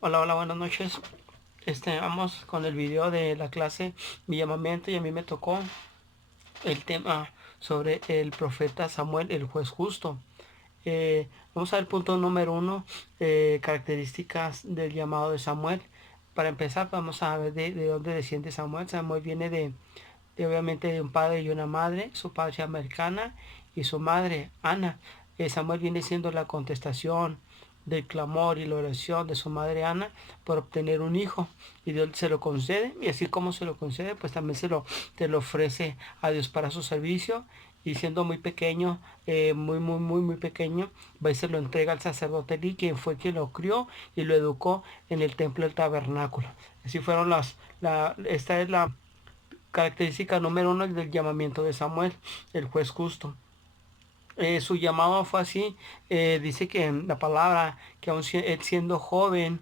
Hola, hola, buenas noches. Vamos con el video de la clase Mi llamamiento y a mí me tocó el tema sobre el profeta Samuel, el juez justo. Vamos a ver el punto número uno, características del llamado de Samuel. Para empezar, vamos a ver de dónde desciende Samuel. Samuel viene obviamente de un padre y una madre. Su padre se llama Elcana y su madre Ana. Samuel viene siendo la contestación del clamor y la oración de su madre Ana por obtener un hijo, y Dios se lo concede, y así como se lo concede, pues también te lo ofrece a Dios para su servicio. Y siendo muy pequeño, muy pequeño, va y se lo entrega al sacerdote Eli, quien fue quien lo crió y lo educó en el templo del tabernáculo. Así fueron esta es la característica número uno del llamamiento de Samuel, el juez justo. Su llamado fue así. Dice que en la palabra que aún él siendo joven,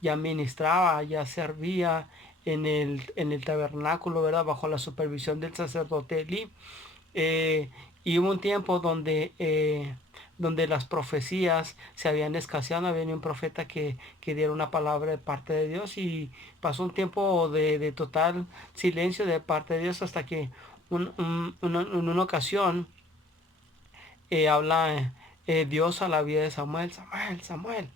ya ministraba, ya servía en el tabernáculo, ¿verdad? Bajo la supervisión del sacerdote Eli. Y hubo un tiempo donde las profecías se habían escaseado, no había ni un profeta que diera una palabra de parte de Dios, y pasó un tiempo de total silencio de parte de Dios hasta que en una ocasión habla Dios a la vida de Samuel. Samuel, Samuel.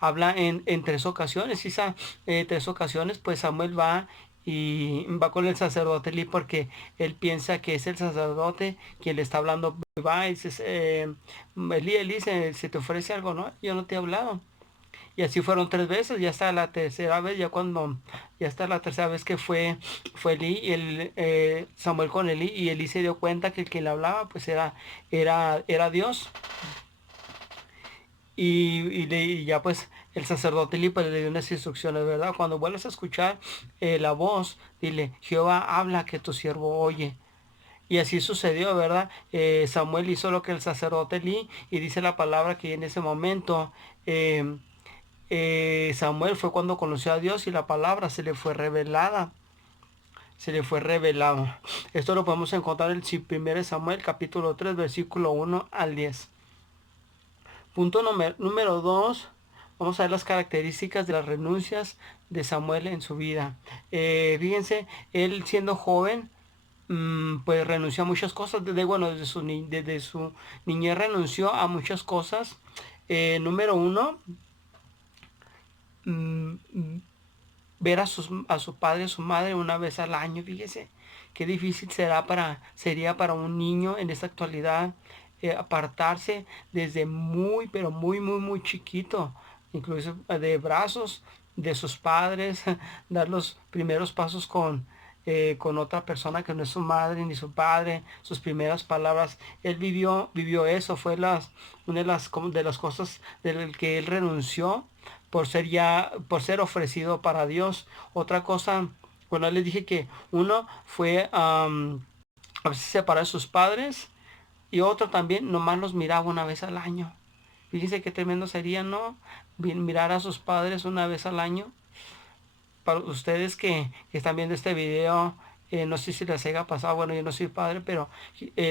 Habla en tres ocasiones, y esas tres ocasiones pues Samuel va y va con el sacerdote Eli, porque él piensa que es el sacerdote quien le está hablando. Va y dice, Eli, Eli, se te ofrece algo, ¿no? Yo no te he hablado. Y así fueron tres veces, ya está la tercera vez, ya está la tercera vez que fue Eli, Samuel con Eli, y Eli se dio cuenta que el que le hablaba pues era Dios. Y ya pues el sacerdote Eli pues le dio unas instrucciones, ¿verdad? Cuando vuelvas a escuchar la voz, dile, Jehová habla, que tu siervo oye. Y así sucedió, ¿verdad? Samuel hizo lo que el sacerdote Eli, y dice la palabra que en ese momento Samuel fue cuando conoció a Dios, y la palabra se le fue revelada. Se le fue revelado. Esto lo podemos encontrar en 1 Samuel capítulo 3 versículo 1 al 10. Punto número 2. Vamos a ver las características de las renuncias de Samuel en su vida. Fíjense, él siendo joven, pues renunció a muchas cosas. Bueno, desde su niñez renunció a muchas cosas. Número uno, mm, ver a su padre, a su madre una vez al año. Fíjese qué difícil sería para un niño en esta actualidad, apartarse desde pero muy chiquito, incluso de brazos de sus padres, dar los primeros pasos con otra persona que no es su madre ni su padre, sus primeras palabras. Él vivió eso. Fue una de las cosas del que él renunció por ser ofrecido para Dios. Otra cosa, bueno, les dije que uno fue a veces separar de sus padres, y otro también nomás los miraba una vez al año. Fíjense qué tremendo sería, ¿no? Mirar a sus padres una vez al año. Para ustedes que están viendo este video, no sé si les haya pasado. Bueno, yo no soy padre, pero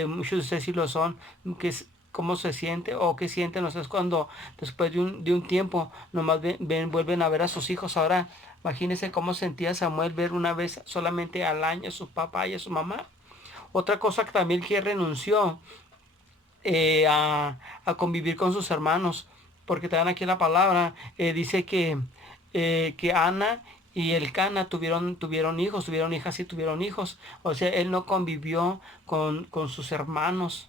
muchos de ustedes sí lo son. ¿Cómo se siente o qué sienten? No sé, es cuando después de un tiempo nomás vuelven a ver a sus hijos. Ahora imagínense cómo sentía Samuel ver una vez solamente al año a su papá y a su mamá. Otra cosa que también que renunció, a convivir con sus hermanos, porque te dan aquí la palabra. Dice que Ana y Elcana tuvieron hijos, tuvieron hijas y tuvieron hijos. O sea, él no convivió con sus hermanos.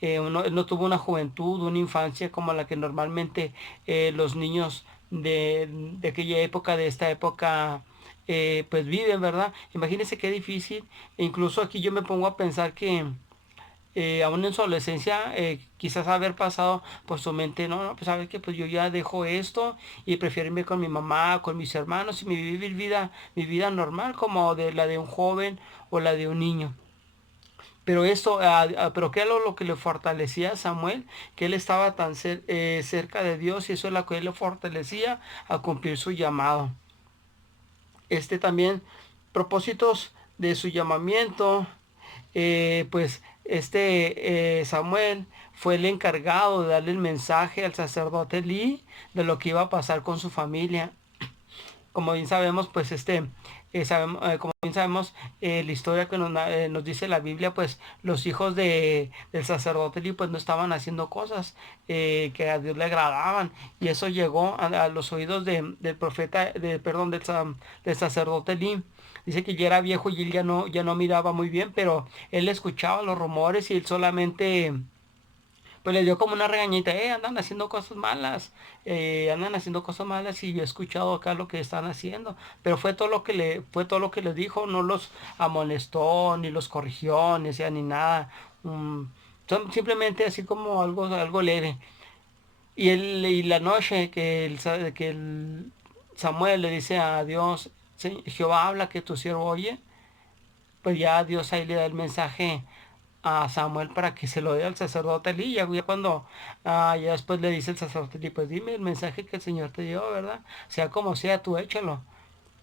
Él no tuvo una juventud, una infancia como la que normalmente los niños de aquella época, de esta época, pues viven, ¿verdad? Imagínense qué difícil. E incluso aquí yo me pongo a pensar que aún en su adolescencia, quizás haber pasado por su mente, no, no, pues sabes que pues yo ya dejo esto y prefiero irme con mi mamá, con mis hermanos, y vivir mi vida normal como de la de un joven o la de un niño. Pero pero ¿qué era lo que le fortalecía a Samuel? Que él estaba tan cerca de Dios, y eso es lo que él le fortalecía a cumplir su llamado. También, propósitos de su llamamiento, pues Samuel fue el encargado de darle el mensaje al sacerdote Elí de lo que iba a pasar con su familia. Como bien sabemos, pues como bien sabemos, la historia que nos dice la Biblia, pues los hijos del sacerdote Eli pues no estaban haciendo cosas que a Dios le agradaban, y eso llegó a los oídos del profeta, perdón, del sacerdote Eli. Dice que ya era viejo y él ya no miraba muy bien, pero él escuchaba los rumores y él solamente pues le dio como una regañita, andan haciendo cosas malas y yo he escuchado acá lo que están haciendo, pero fue todo lo que les dijo, no los amonestó, ni los corrigió, ni sea, ni nada. Mm, simplemente así como algo leve. Y la noche que el Samuel le dice a Dios, Jehová habla que tu siervo oye, pues ya Dios ahí le da el mensaje a Samuel para que se lo dé al sacerdote Elí. Ya cuando ya después le dice el sacerdote Elí, pues dime el mensaje que el Señor te dio, ¿verdad? Sea como sea, tú échalo.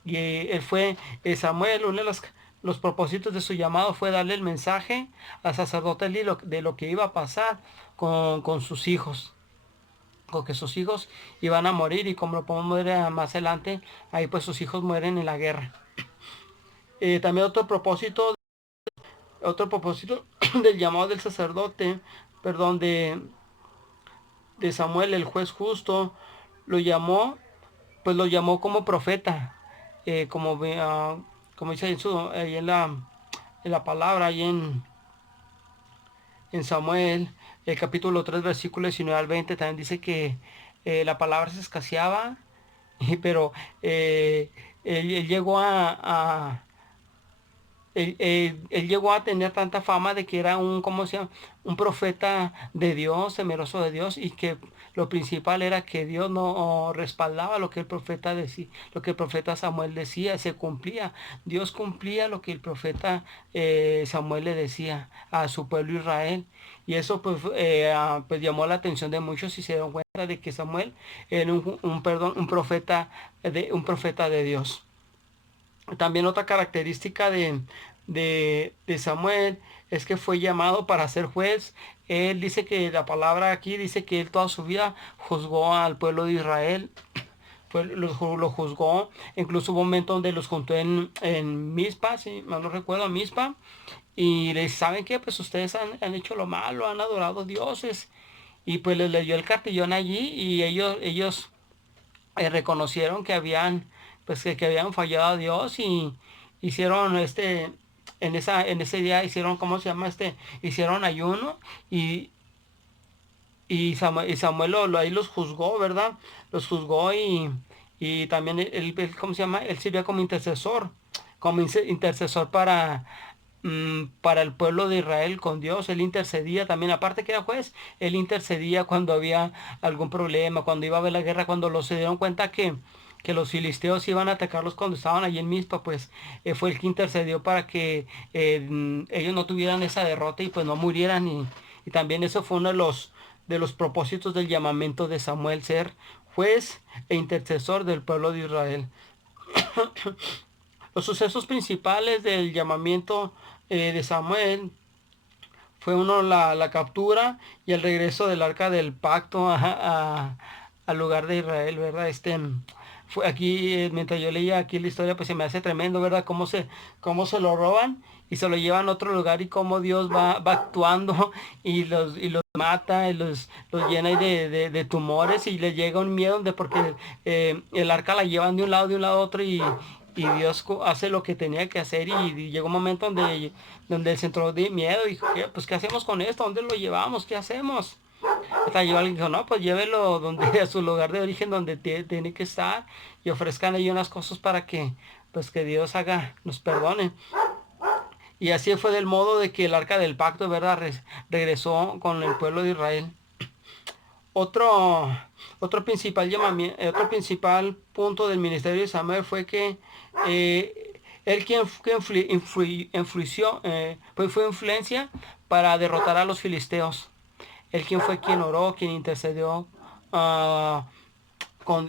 Y él fue, Samuel, uno de los propósitos de su llamado fue darle el mensaje al sacerdote Elí de lo que iba a pasar con sus hijos. Con que sus hijos iban a morir, y como lo podemos ver más adelante, ahí pues sus hijos mueren en la guerra. También otro propósito del llamado del sacerdote, perdón, de Samuel, el juez justo, lo llamó, pues lo llamó como profeta, como dice ahí en la palabra, ahí en Samuel, el capítulo 3 versículo 19 al 20, también dice que la palabra se escaseaba, pero él llegó él llegó a tener tanta fama de que era ¿cómo se llama? Un profeta de Dios, temeroso de Dios, y que lo principal era que Dios no respaldaba lo que el profeta decía, lo que el profeta Samuel decía, se cumplía. Dios cumplía lo que el profeta Samuel le decía a su pueblo Israel. Y eso pues llamó la atención de muchos y se dieron cuenta de que Samuel era un profeta de Dios. También otra característica de Samuel es que fue llamado para ser juez. Él dice que la palabra aquí dice que él toda su vida juzgó al pueblo de Israel. Lo juzgó. Incluso hubo un momento donde los juntó en Mizpa, si mal no recuerdo, Mizpa. Y les ¿saben qué? Pues ustedes han hecho lo malo, han adorado dioses. Y pues les leyó el cartillón allí, y ellos reconocieron que habían fallado a Dios, y hicieron en ese día hicieron, ¿cómo se llama? Hicieron ayuno, y, y Samuel ahí los juzgó, ¿verdad? Los juzgó, y también ¿cómo se llama? Él sirvió como intercesor para el pueblo de Israel con Dios. Él intercedía también, aparte que era juez, él intercedía cuando había algún problema, cuando iba a haber la guerra, cuando se dieron cuenta que los filisteos iban a atacarlos cuando estaban allí en Mizpa, pues fue el que intercedió para que ellos no tuvieran esa derrota y pues no murieran, y también eso fue uno de los propósitos del llamamiento de Samuel, ser juez e intercesor del pueblo de Israel. Los sucesos principales del llamamiento de Samuel fue uno la captura y el regreso del arca del pacto al lugar de Israel, ¿verdad? Fue aquí, mientras yo leía aquí la historia, pues se me hace tremendo, ¿verdad? Cómo se lo roban y se lo llevan a otro lugar, y cómo Dios va actuando y los mata, y los llena de tumores, y les llega un miedo porque el arca la llevan de un lado a otro, y Dios hace lo que tenía que hacer, y llegó un momento donde él se entró de miedo y dijo, pues ¿qué hacemos con esto? ¿Dónde lo llevamos? ¿Qué hacemos? Hasta llegó alguien y dijo, no, pues llévelo a su lugar de origen donde tiene que estar, y ofrezcan ahí unas cosas para que pues que Dios nos perdone. Y así fue del modo de que el arca del pacto, ¿verdad? Regresó con el pueblo de Israel. Otro, otro principal punto del ministerio de Samuel fue que él fue influencia para derrotar a los filisteos. Él quien oró, quien intercedió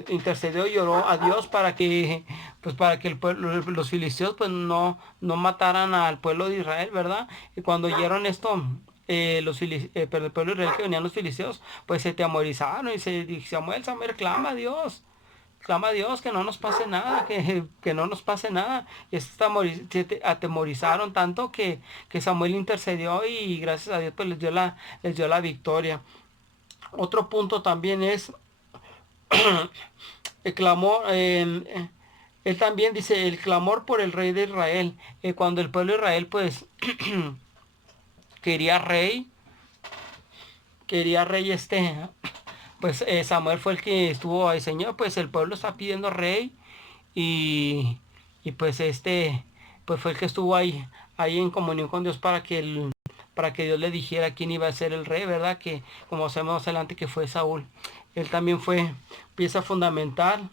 intercedió y oró a Dios para que, pues para que los filisteos pues no mataran al pueblo de Israel, ¿verdad? Y cuando oyeron esto, pero el pueblo de Israel, que venían los filisteos, pues se temorizaron y se dijo: Samuel, clama a Dios que no nos pase nada, que no nos pase nada. Y se atemorizaron tanto que Samuel intercedió y gracias a Dios pues les dio la victoria. Otro punto también es el clamor. Él también dice el clamor por el rey de Israel. Cuando el pueblo de Israel pues quería rey, pues Samuel fue el que estuvo ahí: Señor, pues el pueblo está pidiendo rey. Y, y pues pues fue el que estuvo ahí en comunión con Dios para que Dios le dijera quién iba a ser el rey, ¿verdad? Que como sabemos más adelante que fue Saúl. Él también fue pieza fundamental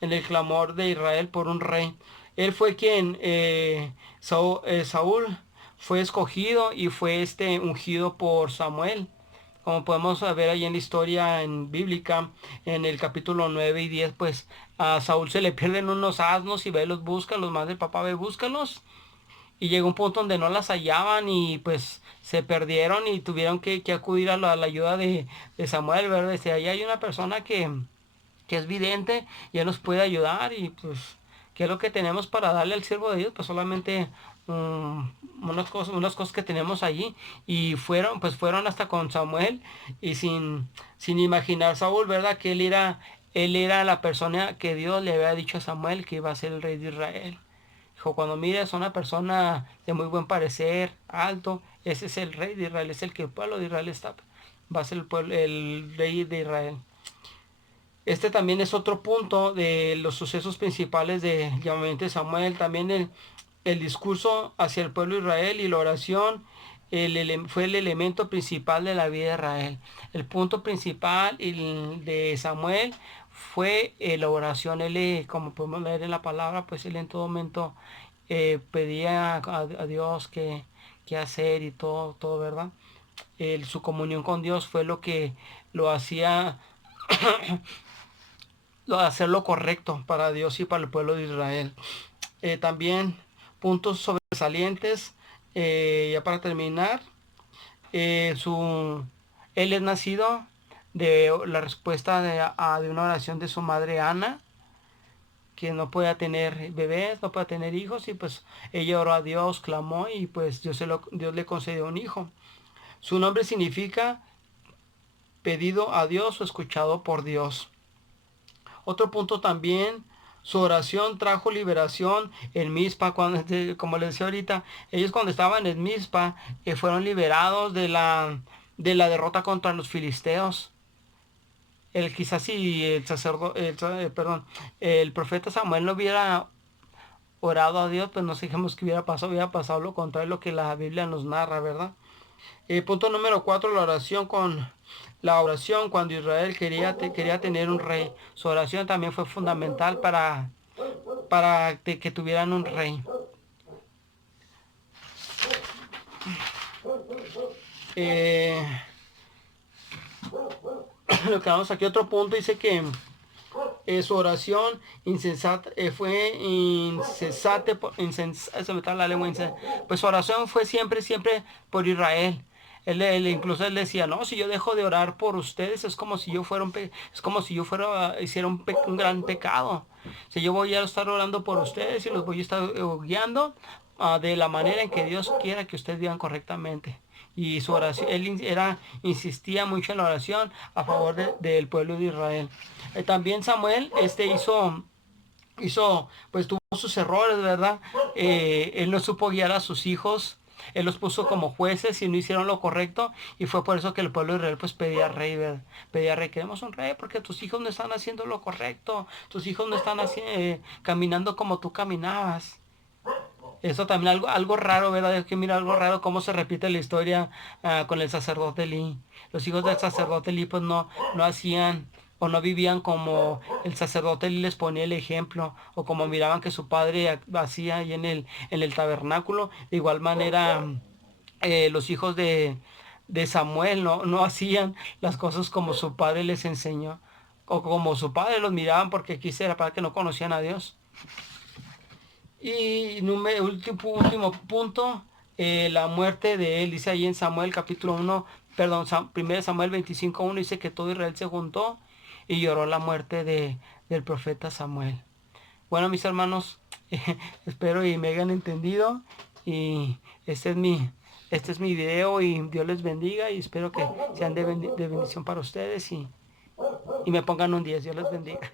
en el clamor de Israel por un rey. Él fue quien, Saúl fue escogido y fue ungido por Samuel. Como podemos ver ahí en la historia en bíblica, en el capítulo 9 y 10, pues a Saúl se le pierden unos asnos y ve los busca, los manda el papá: ve, búscalos. Y llegó un punto donde no las hallaban y pues se perdieron y tuvieron que acudir a la ayuda de Samuel, ¿verdad? Dice: ahí hay una persona que es vidente y él nos puede ayudar. Y pues, ¿qué es lo que tenemos para darle al siervo de Dios? Pues solamente unas cosas que tenemos allí. Y fueron hasta con Samuel y sin imaginar Saúl, ¿verdad? Que él era la persona que Dios le había dicho a Samuel que iba a ser el rey de Israel. Dijo: cuando mires a una persona de muy buen parecer, alto, ese es el rey de Israel, es el que el pueblo de Israel va a ser el rey de Israel. Este también es otro punto de los sucesos principales de llamamiento de Samuel. También el discurso hacia el pueblo de Israel y la oración fue el elemento principal de la vida de Israel. El punto principal de Samuel fue la oración. Él, como podemos leer en la palabra, pues él en todo momento pedía a Dios qué hacer y todo, ¿verdad? Su comunión con Dios fue lo que lo hacía hacer lo correcto para Dios y para el pueblo de Israel. También puntos sobresalientes, ya para terminar. eh, su, Él es nacido de la respuesta de una oración de su madre Ana, que no podía tener bebés, no podía tener hijos, y pues ella oró a Dios, clamó, y pues Dios le concedió un hijo. Su nombre significa pedido a Dios o escuchado por Dios. Otro punto también: su oración trajo liberación en Mizpa. Como les decía ahorita, ellos cuando estaban en Mizpa fueron liberados de la derrota contra los filisteos. Quizás si el profeta Samuel no hubiera orado a Dios, pues no sabemos qué hubiera pasado lo contrario, lo que la Biblia nos narra, ¿verdad? Punto número 4, la oración cuando Israel quería tener un rey. Su oración también fue fundamental para que tuvieran un rey. Lo que vamos aquí, otro punto, dice que su oración insensata fue insensate, se me la lengua, pues su oración fue siempre por Israel. Incluso él decía: no, si yo dejo de orar por ustedes es como si yo hiciera un gran pecado. Si yo voy a estar orando por ustedes y los voy a estar guiando de la manera en que Dios quiera que ustedes vivan correctamente. Y su oración, insistía mucho en la oración a favor del pueblo de Israel. También Samuel pues tuvo sus errores, ¿verdad? Él no supo guiar a sus hijos. Él los puso como jueces y no hicieron lo correcto, y fue por eso que el pueblo de Israel pues pedía rey, ¿verdad? Pedía rey: queremos un rey porque tus hijos no están haciendo lo correcto, tus hijos no están caminando como tú caminabas. Eso también algo raro, ¿verdad? Es que mira, algo raro cómo se repite la historia con el sacerdote Elí. Los hijos del sacerdote Elí pues no hacían o no vivían como el sacerdote Elí les ponía el ejemplo, o como miraban que su padre hacía ahí en el tabernáculo. De igual manera, los hijos de Samuel no hacían las cosas como su padre les enseñó. o como su padre los miraban porque quisiera para que no conocían a Dios. Y último punto, la muerte de él, dice ahí en Samuel capítulo 1, perdón, 1 Samuel 25:1 dice que todo Israel se juntó y lloró la muerte del profeta Samuel. Bueno, mis hermanos, espero y me hayan entendido y este es mi video y Dios les bendiga y espero que sean de bendición para ustedes y me pongan un 10. Dios les bendiga.